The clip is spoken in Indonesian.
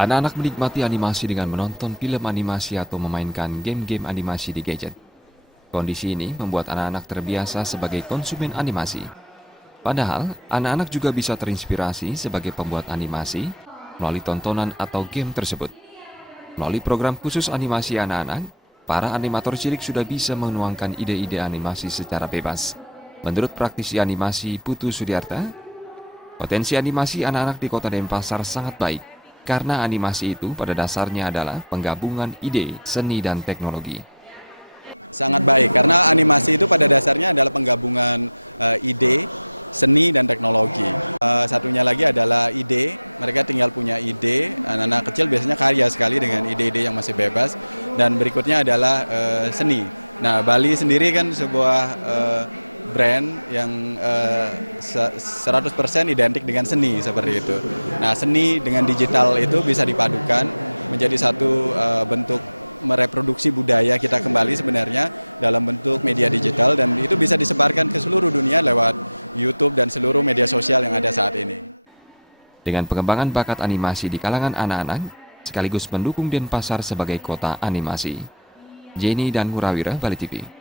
Anak-anak menikmati animasi dengan menonton film animasi atau memainkan game-game animasi di gadget. Kondisi ini membuat anak-anak terbiasa sebagai konsumen animasi. Padahal, anak-anak juga bisa terinspirasi sebagai pembuat animasi melalui tontonan atau game tersebut. Melalui program khusus animasi anak-anak, para animator cilik sudah bisa menuangkan ide-ide animasi secara bebas. Menurut praktisi animasi Putu Sudiarta, potensi animasi anak-anak di Kota Denpasar sangat baik karena animasi itu pada dasarnya adalah penggabungan ide, seni, dan teknologi. Sangat baik, karena animasi itu pada dasarnya adalah penggabungan ide, seni, dan teknologi. Satunya lagi adalah ide, mereka tinggal punya ide, anak-anak kecil biasanya kaya sekali dengan ide-ide yang masih bebas, dan berikutnya adalah seni. Nah, Bali sendiri kan sebuah brand yang 100% identik dengan seni seperti itu. Nah, seni dengan digital itu bisa dipadukan menjadi satu bentuk mereproduksi budaya kita kembali sebenarnya dalam bentuk media digital, dan itu bisa disebarkan ke seluruh dunia lewat YouTube dan seluruh media sosial yang ada saat ini. Dengan pengembangan bakat animasi di kalangan anak-anak, sekaligus mendukung Denpasar sebagai kota animasi. Jenny dan Murawira, Bali TV.